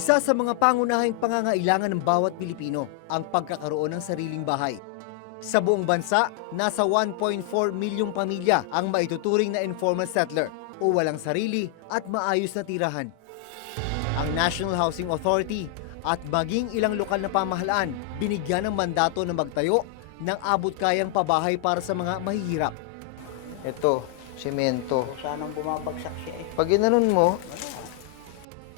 Isa sa mga pangunahing pangangailangan ng bawat Pilipino ang pagkakaroon ng sariling bahay. Sa buong bansa, nasa 1.4 milyong pamilya ang maituturing na informal settler o walang sarili at maayos na tirahan. Ang National Housing Authority at maging ilang lokal na pamahalaan binigyan ng mandato na magtayo ng abot kayang pabahay para sa mga mahihirap. Ito, semento. Sanang bumabagsak siya eh. Pag ginanon mo,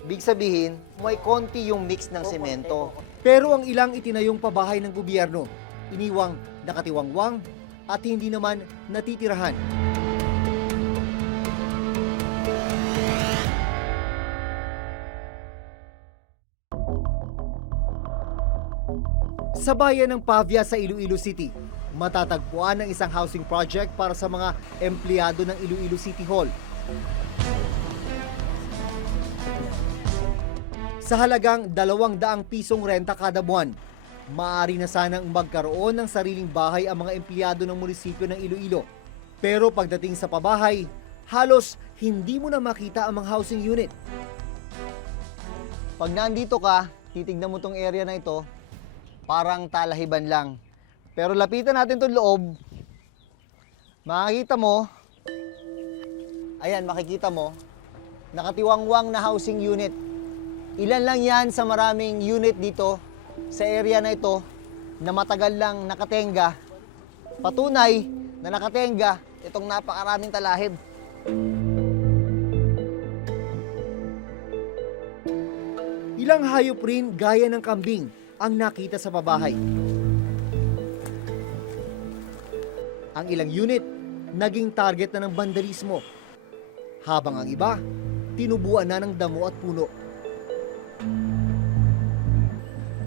big sabihin, may konti yung mix ng semento. Pero ang ilang itinayong pabahay ng gobyerno, iniwang nakatiwangwang at hindi naman natitirahan. Sa bayan ng Pavia sa Iloilo City, matatagpuan ang isang housing project para sa mga empleyado ng Iloilo City Hall. Sa halagang 200 pisong renta kada buwan, maaari na sanang magkaroon ng sariling bahay ang mga empleyado ng munisipyo ng Iloilo. Pero pagdating sa pabahay, halos hindi mo na makita ang mga housing unit. Pag nandito ka, titignan mo tong area na ito, parang talahiban lang. Pero lapitan natin tong loob, makikita mo, ayan, makikita mo, nakatiwangwang na housing unit. Ilan lang yan sa maraming unit dito sa area na ito na matagal lang nakatenga. Patunay na nakatenga itong napakaraming talahib. Ilang hayop rin gaya ng kambing ang nakita sa pabahay. Ang ilang unit naging target na ng vandalismo. Habang ang iba, tinubuan na ng damo at puno.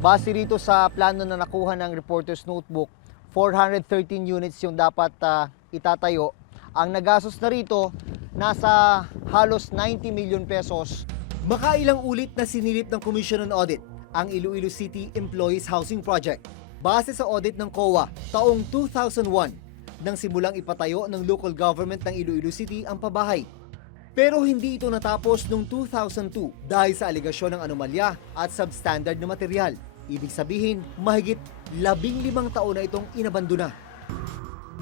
Base rito sa plano na nakuha ng reporter's notebook, 413 units yung dapat ah, itatayo. Ang nagastos na rito, nasa halos 90 million pesos. Makailang ulit na sinilip ng Commission on Audit ang Iloilo City Employees Housing Project. Base sa audit ng COA, taong 2001, nang simulang ipatayo ng local government ng Iloilo City ang pabahay. Pero hindi ito natapos noong 2002 dahil sa aligasyon ng anomalya at substandard na material. Ibig sabihin, mahigit labing limang taon na itong inabandona.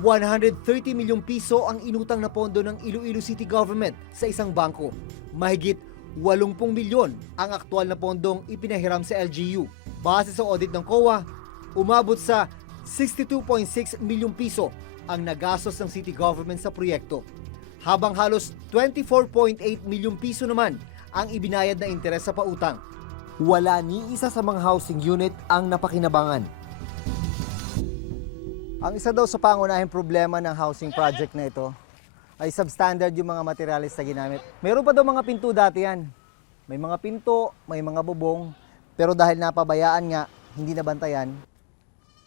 130 milyong piso ang inutang na pondo ng Iloilo City Government sa isang bangko. Mahigit 80 milyon ang aktual na pondong ipinahiram sa LGU. Base sa audit ng COA, umabot sa 62.6 milyong piso ang nagastos ng city government sa proyekto. Habang halos 24.8 milyong piso naman ang ibinayad na interes sa pautang. Wala ni isa sa mga housing unit ang napakinabangan. Ang isa daw sa pangunahing problema ng housing project na ito ay substandard yung mga materialis na ginamit. Meron pa daw mga pinto dati yan. May mga pinto, may mga bubong, pero dahil napabayaan nga, hindi nabantayan,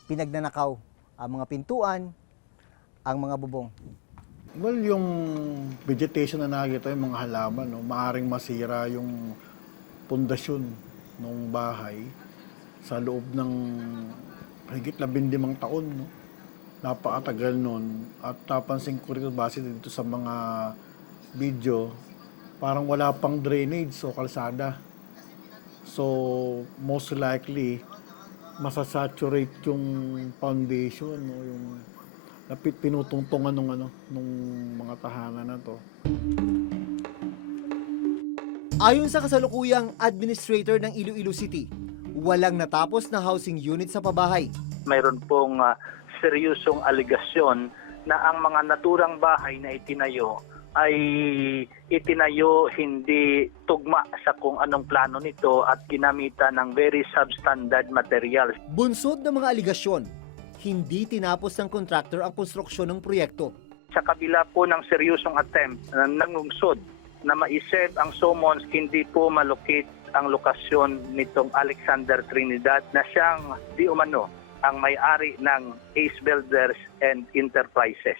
pinagnanakaw ang mga pintuan, ang mga bubong. Well, yung vegetation na nakikita, yung mga halaman, no, maaring masira yung pundasyon ng bahay sa loob ng higit labindimang taon. No? Napakatagal nun. At napansin ko rin base dito sa mga video, parang wala pang drainage o kalsada. So, most likely, masasaturate yung foundation, no? yung napit pinutungtungan nung ano nung mga tahanan na to. Ayon sa kasalukuyang administrator ng Iloilo City, walang natapos na housing unit sa pabahay. mayroon pong ah, seryosong aligasyon na ang mga naturang bahay na itinayo ay itinayo hindi tugma sa kung anong plano nito at ginamitan ng very substandard materials. Bunsod ng mga aligasyon, hindi tinapos ng contractor ang konstruksyon ng proyekto. Sa kabila po ng seryosong attempt na nangungsod na maisip ang summons, hindi po malocate ang lokasyon nitong Alexander Trinidad na siyang di umano ang may-ari ng Ace Builders and Enterprises.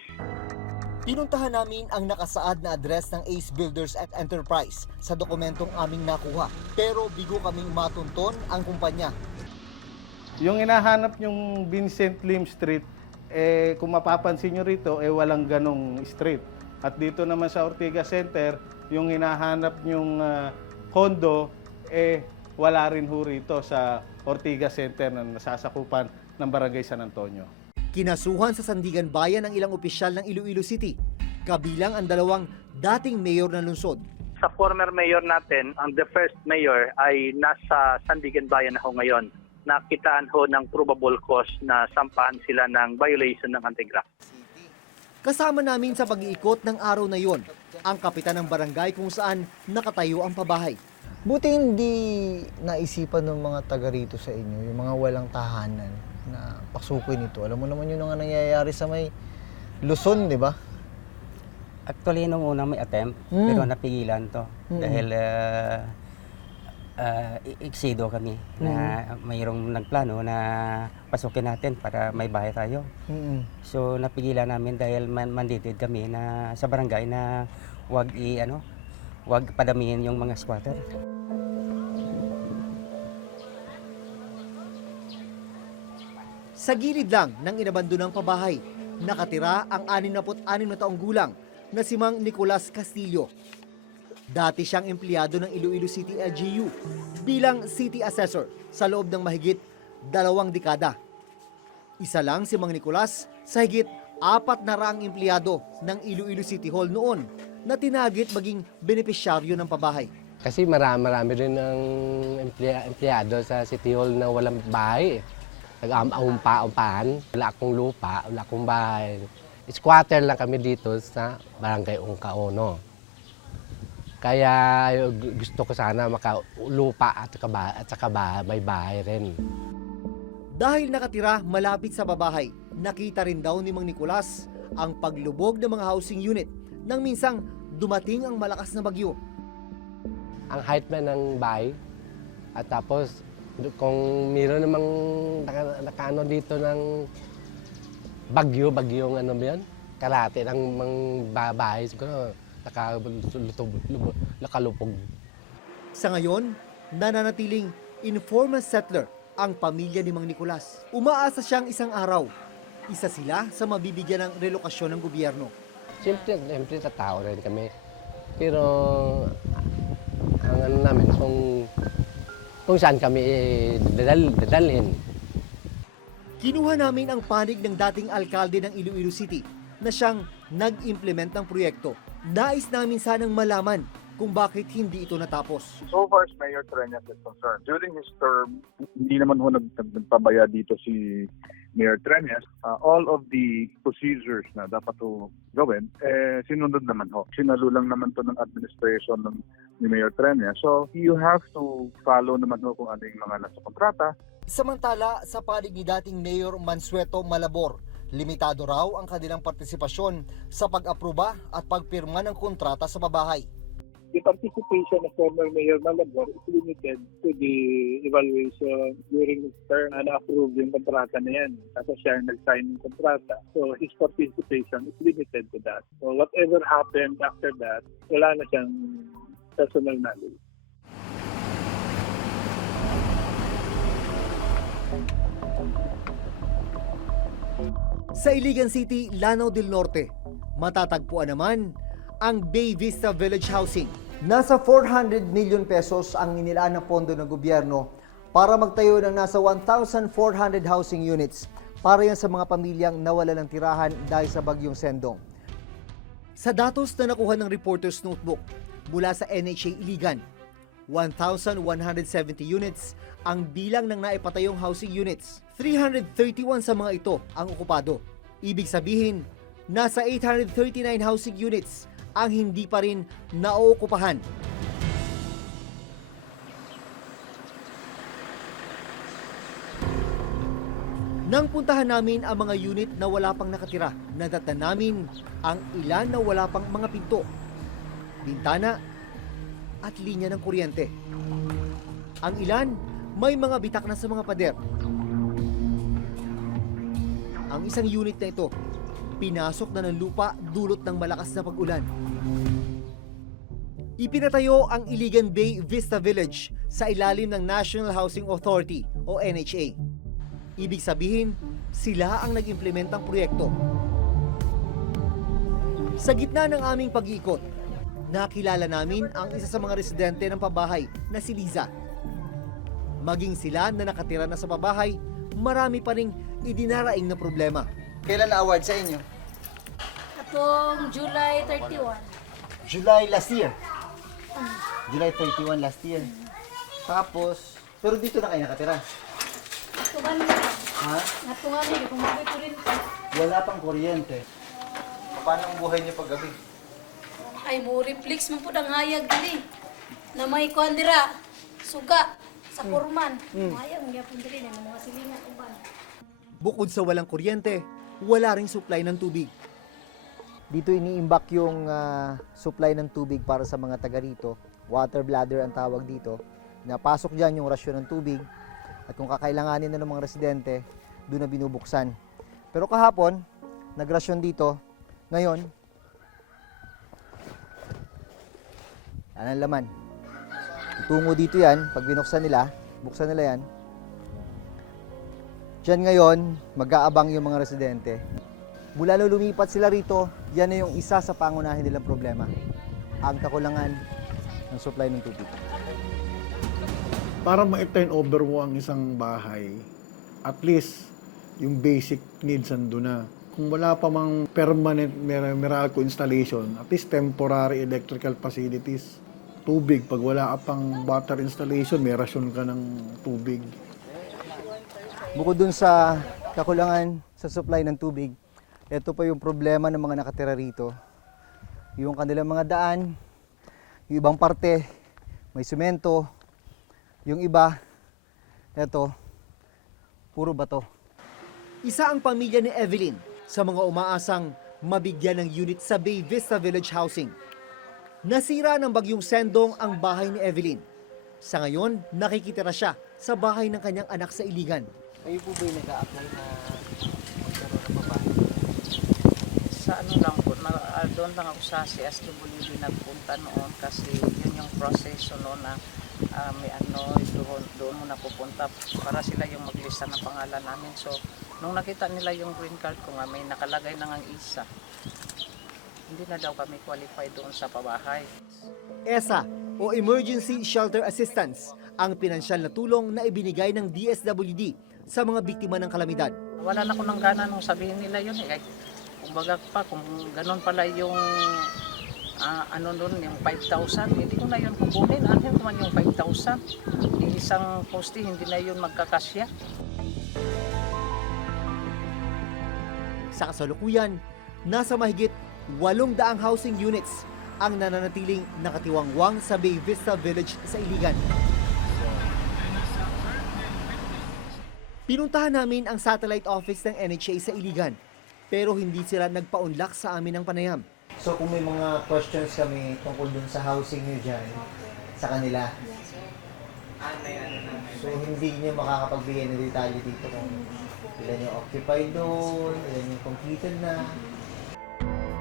Pinuntahan namin ang nakasaad na address ng Ace Builders at Enterprise sa dokumentong aming nakuha. Pero bigo kaming matunton ang kumpanya. Yung hinahanap yung Vincent Lim Street, eh, kung mapapansin nyo rito, eh, walang ganong street. At dito naman sa Ortiga Center, yung hinahanap yung condo, eh, wala rin ho rito sa Ortigas Center na nasasakupan ng Barangay San Antonio. Kinasuhan sa Sandigan Bayan ang ilang opisyal ng Iloilo City, kabilang ang dalawang dating mayor ng lungsod. Sa former mayor natin, ang the first mayor ay nasa Sandigan Bayan na ho ngayon. Nakitaan ho ng probable cause na sampahan sila ng violation ng anti-graft. Kasama namin sa pag-iikot ng araw na yon, ang kapitan ng barangay kung saan nakatayo ang pabahay. Buti hindi naisipan ng mga taga rito sa inyo, yung mga walang tahanan na pasukin ito. Alam mo naman yun ang nangyayari sa may Luzon, di ba? Actually, nung una may attempt, Mm. pero napigilan to. Mm. Dahil uh, uh, iksido kami na mayroong nagplano na pasukin natin para may bahay tayo. Mm-mm. So napigilan namin dahil man mandated kami na sa barangay na wag i ano, wag padamihin yung mga squatter. Sa gilid lang ng inabandonang pabahay, nakatira ang 66 na taong gulang na si Mang Nicolas Castillo. Dati siyang empleyado ng Iloilo City LGU bilang city assessor sa loob ng mahigit dalawang dekada. Isa lang si Mang Nicolas sa higit apat na raang empleyado ng Iloilo City Hall noon na tinagit maging benepisyaryo ng pabahay. Kasi marami, marami rin ng empleyado sa City Hall na walang bahay. Nag-umpa-umpahan, wala akong lupa, wala akong bahay. Squatter lang kami dito sa Barangay Ungkaono. Kaya gu- gusto ko sana makalupa at, saka ba- at saka ba- may bahay rin. Dahil nakatira malapit sa babahay, nakita rin daw ni Mang Nicolas ang paglubog ng mga housing unit nang minsang dumating ang malakas na bagyo. Ang height man ng bahay at tapos kung mayroon namang naka, nakaano dito ng bagyo, bagyong ano ba yun? Kalate ng mga ba- bahay siguro nakalupog. Sa ngayon, nananatiling informal settler ang pamilya ni Mang Nicolas. Umaasa siyang isang araw, isa sila sa mabibigyan ng relokasyon ng gobyerno. Siyempre, siyempre sa tao rin kami. Pero ang ano namin, kung kung saan kami eh, dadal, dadalhin. Kinuha namin ang panig ng dating alkalde ng Iloilo City na siyang nag-implement ng proyekto. Nais namin sanang malaman kung bakit hindi ito natapos. So far as Mayor Treñas is concerned, during his term, hindi naman ho nag- nag- nagpabaya dito si Mayor Treñas. Uh, all of the procedures na dapat ho gawin, eh, sinunod naman ho. Sinalo lang naman to ng administration ng ni Mayor Treñas. So, you have to follow naman ho kung ano yung mga nasa kontrata. Samantala, sa panig ni dating Mayor Mansueto Malabor, limitado raw ang kanilang partisipasyon sa pag-aproba at pagpirma ng kontrata sa babahay. The participation of former Mayor Malabor is limited to the evaluation during his term na na-approve yung kontrata na yan. Tapos siya nag-sign ng kontrata. So his participation is limited to that. So whatever happened after that, wala na siyang personal knowledge. Sa Iligan City, Lanao del Norte, matatagpuan naman ang Bay Vista Village Housing. Nasa 400 million pesos ang inilaan ng pondo ng gobyerno para magtayo ng nasa 1,400 housing units para yan sa mga pamilyang nawala ng tirahan dahil sa bagyong Sendong. Sa datos na nakuha ng Reporter's Notebook mula sa NHA Iligan, 1,170 units ang bilang ng naipatayong housing units. 331 sa mga ito ang okupado. Ibig sabihin, nasa 839 housing units ang hindi pa rin naookupahan. Nang puntahan namin ang mga unit na wala pang nakatira, nadatnan namin ang ilan na wala pang mga pinto, bintana, at linya ng kuryente. Ang ilan, may mga bitak na sa mga pader. Ang isang unit na ito, pinasok na ng lupa dulot ng malakas na pag-ulan. Ipinatayo ang Iligan Bay Vista Village sa ilalim ng National Housing Authority o NHA. Ibig sabihin, sila ang nag-implement ng proyekto. Sa gitna ng aming pag-iikot, nakilala namin ang isa sa mga residente ng pabahay na si Liza. Maging sila na nakatira na sa pabahay, marami pa ring idinaraing na problema. Kailan na-award sa inyo? Atong July 31. July last year. July 31 last year. Tapos, pero dito na kayo nakatira. Natungan nila. Ha? Natungan nila. Kung ko rin pa. Wala pang kuryente. Paano ang buhay niyo pag gabi? Ay, mo reflex mo po ang hayag dili. Na may kuhan dira. Suga. Sa kurman. Hayag, nga po dili na mga silingan uban. Bukod sa walang kuryente, wala ring supply ng tubig. Dito iniimbak yung ah, supply ng tubig para sa mga taga rito. Water bladder ang tawag dito. Napasok dyan yung rasyon ng tubig. At kung kakailanganin na ng mga residente, doon na binubuksan. Pero kahapon, nagrasyon dito. Ngayon, ang laman? Tungo dito yan, pag binuksan nila, buksan nila yan. Diyan ngayon, mag-aabang yung mga residente. Mula nung lumipat sila rito, yan na yung isa sa pangunahin nilang problema. Ang kakulangan ng supply ng tubig. Para ma-turn over mo ang isang bahay, at least yung basic needs ando na. Kung wala pa mang permanent Meralco installation, at least temporary electrical facilities. Tubig, pag wala ka pang water installation, may rasyon ka ng tubig. Bukod dun sa kakulangan sa supply ng tubig, ito pa yung problema ng mga nakatira rito. Yung kanilang mga daan, yung ibang parte, may semento, yung iba, eto, puro bato. Isa ang pamilya ni Evelyn sa mga umaasang mabigyan ng unit sa Bay Vista Village Housing. Nasira ng bagyong Sendong ang bahay ni Evelyn. Sa ngayon, nakikitira siya sa bahay ng kanyang anak sa Iligan. Kayo po ba'y nag-a-apply na magkaroon ng babae? sa ano lang po, na, ah, doon lang ako sa CSWD nagpunta noon kasi yun yung proseso noon na ah, may ano, doon, doon mo napupunta para sila yung maglista ng pangalan namin. So, nung nakita nila yung green card ko nga, may nakalagay na ngang isa. Hindi na daw kami qualified doon sa pabahay. ESA o Emergency Shelter Assistance ang pinansyal na tulong na ibinigay ng DSWD sa mga biktima ng kalamidad. Wala na ko ng gana nung sabihin nila yun eh. Kumbaga pa, kung ganun pala yung ah, ano doon, yung 5,000, hindi ko na yun kukunin. Ano ko man yung 5,000? Yung isang poste, hindi na yun magkakasya. Sa kasalukuyan, nasa mahigit 800 housing units ang nananatiling nakatiwangwang sa Bay Vista Village sa Iligan. Pinuntahan namin ang satellite office ng NHA sa Iligan, pero hindi sila nagpaunlak sa amin ng panayam. So kung may mga questions kami tungkol dun sa housing nyo dyan, sa kanila, so hindi nyo makakapagbigay ng detalye dito kung ilan yung occupied doon, ilan yung completed na.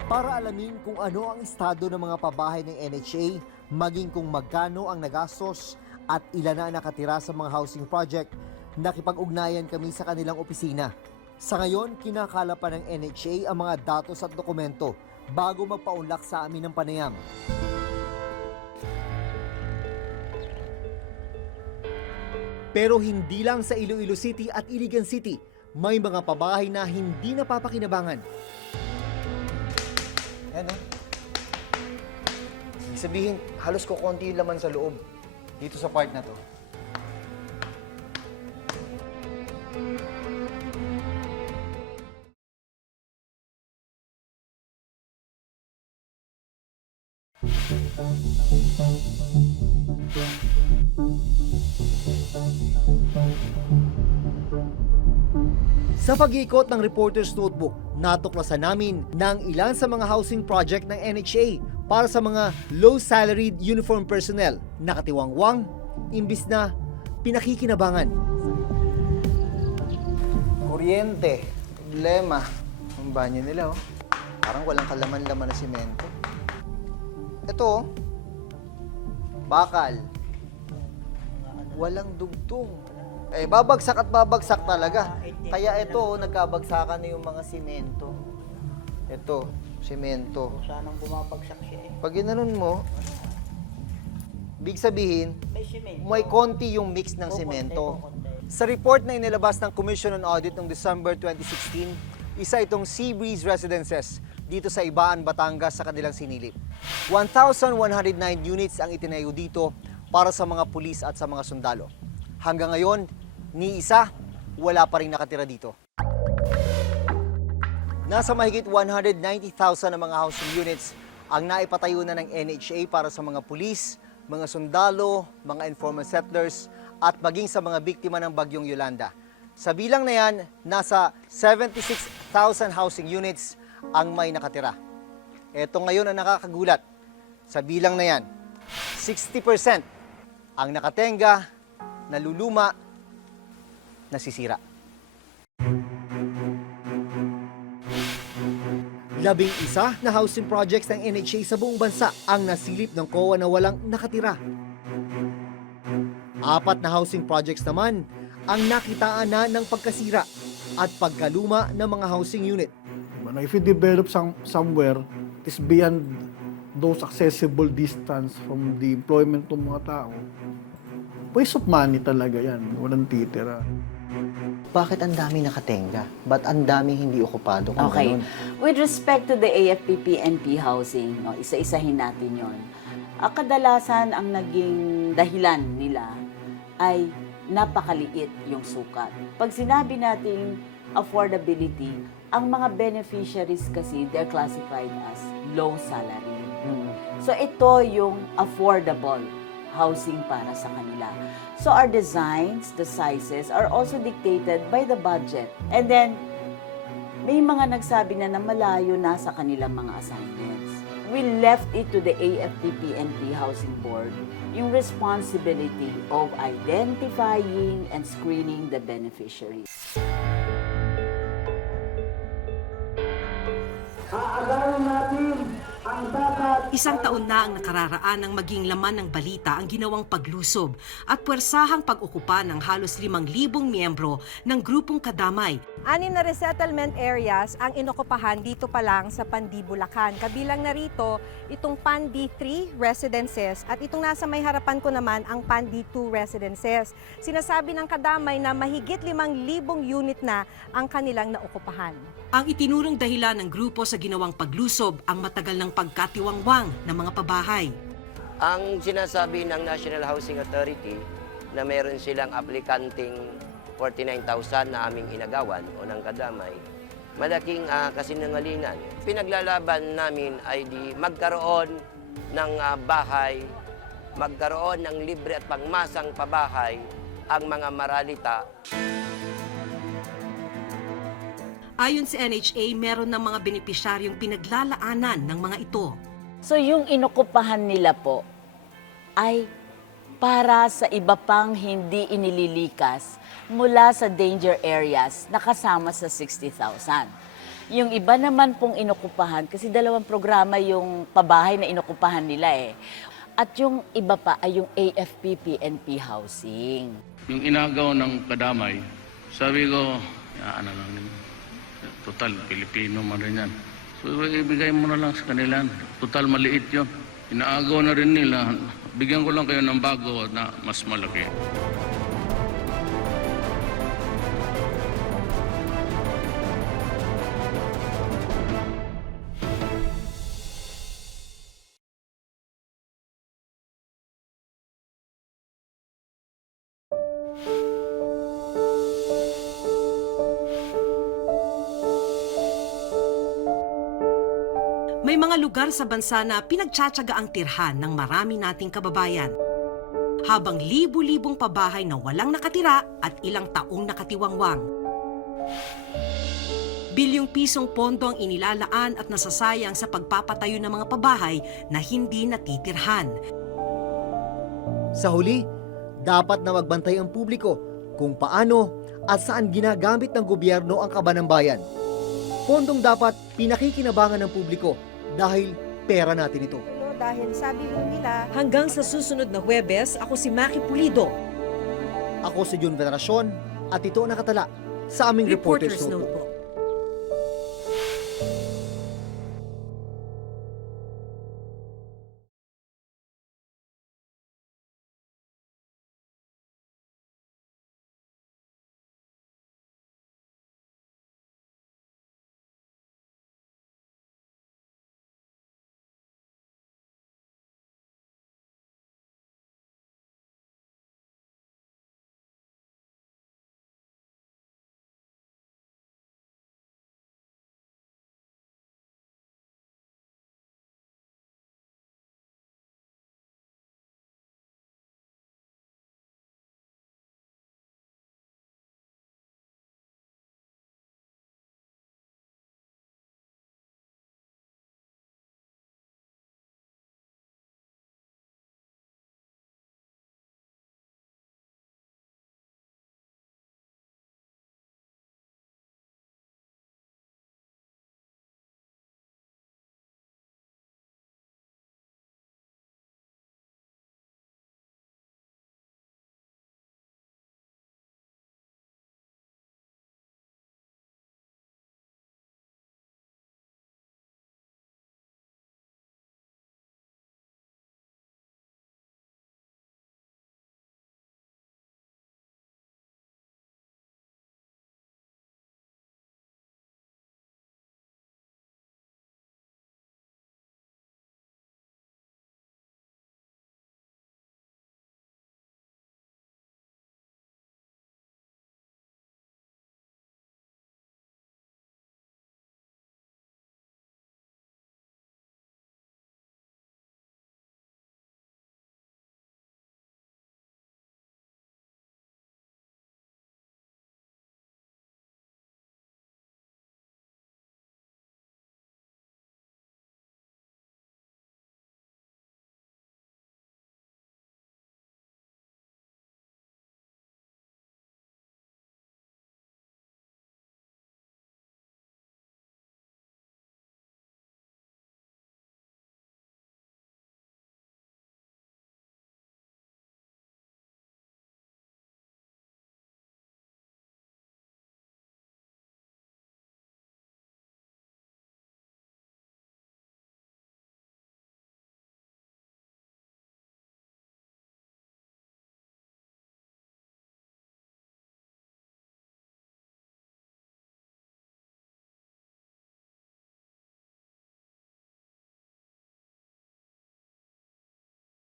Para alamin kung ano ang estado ng mga pabahay ng NHA, maging kung magkano ang nagastos at ilan na nakatira sa mga housing project, nakipag-ugnayan kami sa kanilang opisina. Sa ngayon, kinakala pa ng NHA ang mga datos at dokumento bago magpaunlak sa amin ng panayam. Pero hindi lang sa Iloilo City at Iligan City, may mga pabahay na hindi napapakinabangan. Yan oh. Ibig sabihin, halos ko konti yung laman sa loob. Dito sa part na to. Sa pag-iikot ng Reporter's Notebook, natuklasan namin na ilan sa mga housing project ng NHA para sa mga low-salaried uniform personnel nakatiwangwang imbis na pinakikinabangan. Kuryente. Problema. Ang banyo nila, oh. Parang walang kalaman-laman na simento. Ito. Bakal. Walang dugtong. Eh, babagsak at babagsak talaga. Kaya ito, oh, nagkabagsakan na yung mga simento. Ito, simento. Sanang bumabagsak siya eh. Pag ginanon mo, Big sabihin, may konti yung mix ng semento. Sa report na inilabas ng Commission on Audit noong December 2016, isa itong Seabreeze Residences dito sa Ibaan, Batangas sa kanilang sinilip. 1,109 units ang itinayo dito para sa mga pulis at sa mga sundalo. Hanggang ngayon, ni isa, wala pa rin nakatira dito. Nasa mahigit 190,000 na mga housing units ang naipatayo na ng NHA para sa mga pulis, mga sundalo, mga informal settlers at maging sa mga biktima ng bagyong Yolanda. Sa bilang na yan, nasa 76,000 housing units ang may nakatira. Ito ngayon ang nakakagulat. Sa bilang na yan, 60% ang nakatenga, naluluma, nasisira. Labing isa na housing projects ng NHA sa buong bansa ang nasilip ng COA na walang nakatira. Apat na housing projects naman ang nakitaan na ng pagkasira at pagkaluma ng mga housing unit. If you develop some, somewhere, is beyond those accessible distance from the employment ng mga tao, waste of money talaga yan. Walang titira. Bakit ang dami nakatenga? Ba't ang dami hindi okupado kung Okay. ganun? With respect to the AFP-PNP housing, no, isa-isahin natin yon. Ah, kadalasan ang naging dahilan nila ay napakaliit yung sukat. Pag sinabi nating affordability, ang mga beneficiaries kasi they're classified as low salary. So ito yung affordable housing para sa kanila. So our designs, the sizes are also dictated by the budget. And then may mga nagsabi na na malayo na sa kanilang mga assignments. We left it to the AFP-PNP Housing Board yung responsibility of identifying and screening the beneficiaries. Isang taon na ang nakararaan ng maging laman ng balita ang ginawang paglusob at puwersahang pag-okupa ng halos 5,000 miyembro ng grupong kadamay Anim na resettlement areas ang inokupahan dito pa lang sa Pandi, Bulacan. Kabilang na rito itong Pandi 3 residences at itong nasa may harapan ko naman ang Pandi 2 residences. Sinasabi ng kadamay na mahigit 5,000 unit na ang kanilang naokupahan. Ang itinurong dahilan ng grupo sa ginawang paglusob ang matagal ng pagkatiwangwang ng mga pabahay. Ang sinasabi ng National Housing Authority na meron silang aplikanting 49,000 na aming inagawan o ng kadamay, malaking ah, kasinungalingan. Pinaglalaban namin ay di magkaroon ng ah, bahay, magkaroon ng libre at pangmasang pabahay ang mga maralita Ayon sa NHA, meron ng mga benepisyaryong pinaglalaanan ng mga ito. So yung inokupahan nila po ay para sa iba pang hindi inililikas mula sa danger areas na kasama sa 60,000. Yung iba naman pong inokupahan, kasi dalawang programa yung pabahay na inokupahan nila eh. At yung iba pa ay yung AFP-PNP housing. Yung inagaw ng kadamay, sabi ko, ano lang. Total, Pilipino man rin yan. So, ibigay mo na lang sa kanila. Total, maliit yun. Inaagaw na rin nila. Bigyan ko lang kayo ng bago na mas malaki. May mga lugar sa bansa na pinagtsatsaga ang tirhan ng marami nating kababayan. Habang libu-libong pabahay na walang nakatira at ilang taong nakatiwangwang. Bilyong pisong pondo ang inilalaan at nasasayang sa pagpapatayo ng mga pabahay na hindi natitirhan. Sa huli, dapat na magbantay ang publiko kung paano at saan ginagamit ng gobyerno ang kaban ng bayan. Pondong dapat pinakikinabangan ng publiko dahil pera natin ito. Dahil sabi mo nila, Hanggang sa susunod na Huwebes, ako si Maki Pulido. Ako si Jun Veneracion at ito ang nakatala sa aming Reporter's, Reporter's Notebook. Notebook.